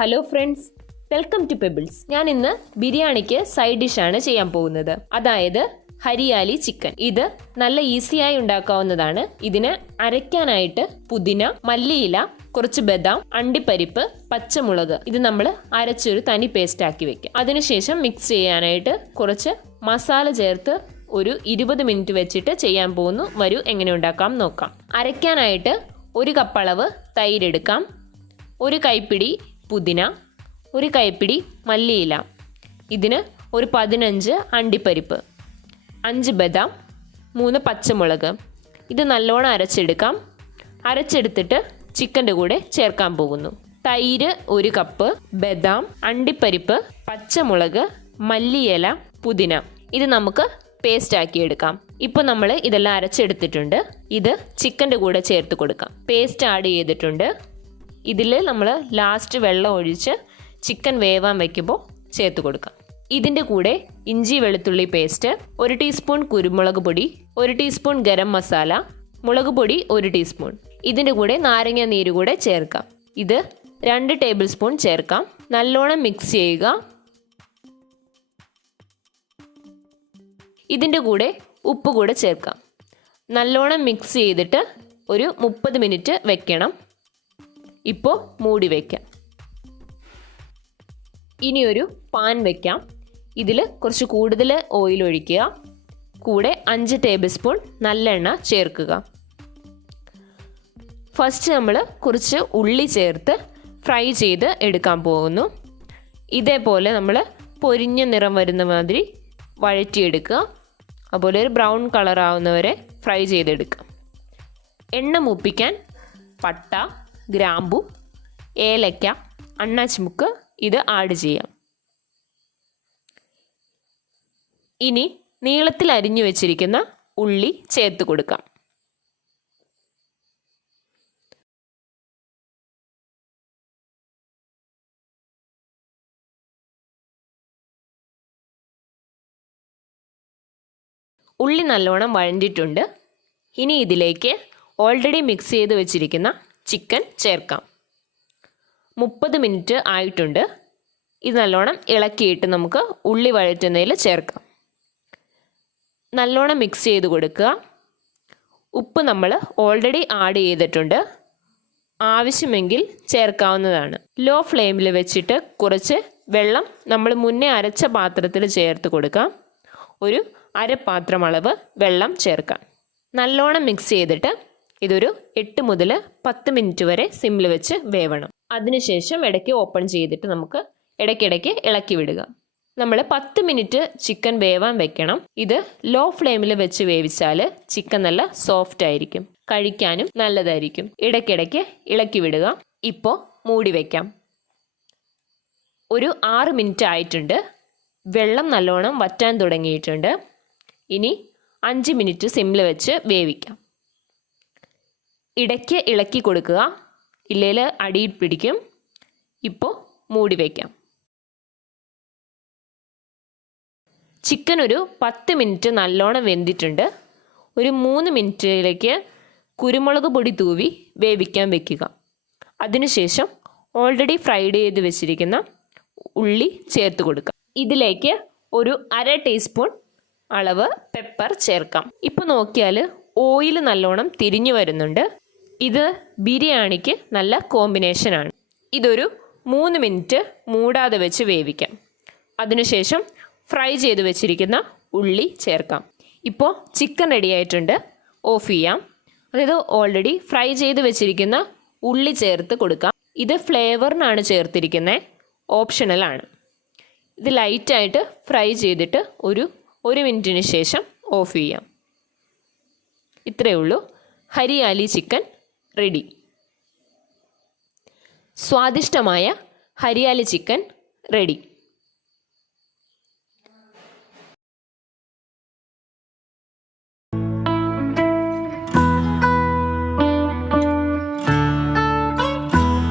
Hello friends, welcome to Pebbles. ഞാൻ ഇന്ന് ബിരിയാണിക്ക് സൈഡ് ഡിഷാണ് ചെയ്യാൻ പോകുന്നത്, അതായത് ഹരിയാലി ചിക്കൻ. ഇത് നല്ല ഈസിയായി ഉണ്ടാക്കാവുന്നതാണ്. ഇതിന് അരയ്ക്കാനായിട്ട് പുതിന, മല്ലിയില, കുറച്ച് ബദാം, അണ്ടിപ്പരിപ്പ്, പച്ചമുളക് ഇത് നമ്മൾ അരച്ചൊരു തനി പേസ്റ്റ് ആക്കി വെക്കാം. അതിനുശേഷം മിക്സ് ചെയ്യാനായിട്ട് കുറച്ച് മസാല ചേർത്ത് ഒരു 20 മിനിറ്റ് വെച്ചിട്ട് ചെയ്യാൻ പോകുന്നു. വരൂ എങ്ങനെ ഉണ്ടാക്കാം നോക്കാം. അരയ്ക്കാനായിട്ട് 1 കപ്പ് അളവ് തൈര് എടുക്കാം, 1 കൈപ്പിടി പുതിന, 1 കൈപ്പിടി മല്ലിയില, ഇതിന് ഒരു 15 അണ്ടിപ്പരിപ്പ്, 5 ബദാം, 3 പച്ചമുളക്. ഇത് നല്ലോണം അരച്ചെടുക്കാം. അരച്ചെടുത്തിട്ട് ചിക്കൻ്റെ കൂടെ ചേർക്കാൻ പോകുന്നു. തൈര് 1 കപ്പ്, ബദാം, അണ്ടിപ്പരിപ്പ്, പച്ചമുളക്, മല്ലിയില, പുതിന ഇത് നമുക്ക് പേസ്റ്റ് ആക്കി എടുക്കാം. ഇപ്പോൾ നമ്മൾ ഇതെല്ലാം അരച്ചെടുത്തിട്ടുണ്ട്. ഇത് ചിക്കൻ്റെ കൂടെ ചേർത്ത് കൊടുക്കാം. പേസ്റ്റ് ആഡ് ചെയ്തിട്ടുണ്ട്. ഇതിൽ നമ്മൾ ലാസ്റ്റ് വെള്ളം ഒഴിച്ച് ചിക്കൻ വേവാൻ വയ്ക്കുമ്പോൾ ചേർത്ത് കൊടുക്കാം. ഇതിൻ്റെ കൂടെ ഇഞ്ചി വെളുത്തുള്ളി പേസ്റ്റ്, 1 ടീസ്പൂൺ കുരുമുളക് പൊടി, 1 ടീസ്പൂൺ ഗരം മസാല, മുളക് പൊടി 1 ടീസ്പൂൺ. ഇതിൻ്റെ കൂടെ നാരങ്ങ നീര് കൂടെ ചേർക്കാം. ഇത് 2 ടേബിൾ സ്പൂൺ ചേർക്കാം. നല്ലോണം മിക്സ് ചെയ്യുക. ഇതിൻ്റെ കൂടെ ഉപ്പ് കൂടെ ചേർക്കാം. നല്ലോണം മിക്സ് ചെയ്തിട്ട് ഒരു 30 മിനിറ്റ് വെക്കണം. ഇപ്പോൾ മൂടി വയ്ക്കാം. ഇനിയൊരു പാൻ വയ്ക്കാം. ഇതിൽ കുറച്ച് കൂടുതൽ ഓയിൽ ഒഴിക്കുക. കൂടെ 5 ടേബിൾ സ്പൂൺ നല്ലെണ്ണ ചേർക്കുക. ഫസ്റ്റ് നമ്മൾ കുറച്ച് ഉള്ളി ചേർത്ത് ഫ്രൈ ചെയ്ത് എടുക്കാൻ പോകുന്നു. ഇതേപോലെ നമ്മൾ പൊരിഞ്ഞ നിറം വരുന്ന മാതിരി വഴറ്റിയെടുക്കുക. അതുപോലെ ഒരു ബ്രൗൺ കളർ ആവുന്നവരെ ഫ്രൈ ചെയ്തെടുക്കാം. എണ്ണ മൂപ്പിക്കാൻ പട്ട, ഗ്രാമ്പു, ഏലക്ക, അണ്ണാച്ചിമുക്ക് ഇത് ആഡ് ചെയ്യാം. ഇനി നീളത്തിൽ അരിഞ്ഞു വെച്ചിരിക്കുന്ന ഉള്ളി ചേർത്ത് കൊടുക്കാം. ഉള്ളി നല്ലോണം വഴണ്ടിട്ടുണ്ട്. ഇനി ഇതിലേക്ക് ഓൾറെഡി മിക്സ് ചെയ്ത് വെച്ചിരിക്കുന്ന ചിക്കൻ ചേർക്കാം. 30 മിനിറ്റ് ആയിട്ടുണ്ട്. ഇത് നല്ലോണം ഇളക്കിയിട്ട് നമുക്ക് ഉള്ളി വഴറ്റുന്നതിൽ ചേർക്കാം. നല്ലോണം മിക്സ് ചെയ്ത് കൊടുക്കുക. ഉപ്പ് നമ്മൾ ഓൾറെഡി ആഡ് ചെയ്തിട്ടുണ്ട്. ആവശ്യമെങ്കിൽ ചേർക്കാവുന്നതാണ്. ലോ ഫ്ലെയിമിൽ വെച്ചിട്ട് കുറച്ച് വെള്ളം നമ്മൾ മുന്നേ അരച്ച പാത്രത്തിൽ ചേർത്ത് കൊടുക്കാം. ഒരു അരപ്പാത്രം അളവ് വെള്ളം ചേർക്കാം. നല്ലോണം മിക്സ് ചെയ്തിട്ട് ഇതൊരു 8 മുതൽ 10 മിനിറ്റ് വരെ സിമ്മിൽ വെച്ച് വേവണം. അതിനുശേഷം ഇടയ്ക്ക് ഓപ്പൺ ചെയ്തിട്ട് നമുക്ക് ഇടയ്ക്കിടയ്ക്ക് ഇളക്കി വിടുക. നമ്മൾ 10 മിനിറ്റ് ചിക്കൻ വേവാൻ വെക്കണം. ഇത് ലോ ഫ്ലെയിമിൽ വെച്ച് വേവിച്ചാൽ ചിക്കൻ നല്ല സോഫ്റ്റ് ആയിരിക്കും, കഴിക്കാനും നല്ലതായിരിക്കും. ഇടയ്ക്കിടയ്ക്ക് ഇളക്കി വിടുക. ഇപ്പോൾ മൂടി വയ്ക്കാം. ഒരു 6 മിനിറ്റ് ആയിട്ടുണ്ട്. വെള്ളം നല്ലോണം വറ്റാൻ തുടങ്ങിയിട്ടുണ്ട്. ഇനി 5 മിനിറ്റ് സിമ്മിൽ വെച്ച് വേവിക്കാം. ഇടയ്ക്ക് ഇളക്കി കൊടുക്കുക, ഇല്ലെങ്കിൽ അടിയിൽ പിടിക്കും. ഇപ്പോൾ മൂടി വയ്ക്കാം. ചിക്കൻ ഒരു 10 മിനിറ്റ് നല്ലോണം വെന്തിട്ടുണ്ട്. ഒരു 3 മിനിറ്റിലേക്ക് കുരുമുളക് പൊടി തൂവി വേവിക്കാൻ വെക്കുക. അതിനുശേഷം ഓൾറെഡി ഫ്രൈഡ് ചെയ്ത് വെച്ചിരിക്കുന്ന ഉള്ളി ചേർത്ത് കൊടുക്കുക. ഇതിലേക്ക് ഒരു 1/2 ടീസ്പൂൺ അളവ് പെപ്പർ ചേർക്കാം. ഇപ്പോൾ നോക്കിയാൽ ഓയിൽ നല്ലോണം തിരിഞ്ഞു വരുന്നുണ്ട്. ഇത് ബിരിയാണിക്ക് നല്ല കോമ്പിനേഷനാണ്. ഇതൊരു 3 മിനിറ്റ് മൂടാതെ വെച്ച് വേവിക്കാം. അതിനുശേഷം ഫ്രൈ ചെയ്ത് വെച്ചിരിക്കുന്ന ഉള്ളി ചേർക്കാം. ഇപ്പോൾ ചിക്കൻ റെഡി ആയിട്ടുണ്ട്. ഓഫ് ചെയ്യാം. അതായത് ഓൾറെഡി ഫ്രൈ ചെയ്ത് വെച്ചിരിക്കുന്ന ഉള്ളി ചേർത്ത് കൊടുക്കാം. ഇത് ഫ്ലേവറിനാണ് ചേർത്തിരിക്കുന്നത്, ഓപ്ഷണലാണ്. ഇത് ലൈറ്റായിട്ട് ഫ്രൈ ചെയ്തിട്ട് ഒരു 1 മിനിറ്റിന് ശേഷം ഓഫ് ചെയ്യാം. ഇത്രയേ ഉള്ളൂ. Hariyali chicken ready. സ്വാദിഷ്ടമായ ഹരിയാലി ചിക്കൻ റെഡി.